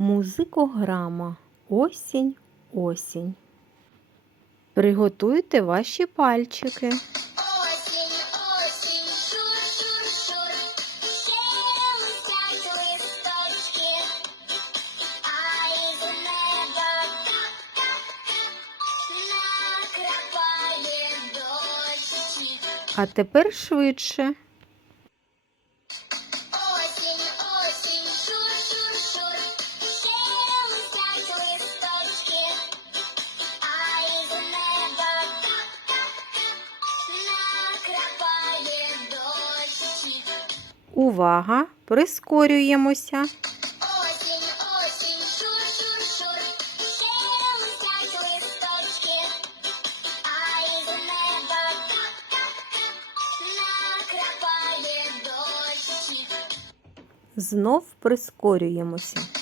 Музикограма осінь осінь. Приготуйте ваші пальчики. А тепер швидше. Увага! Прискорюємося. Знов прискорюємося.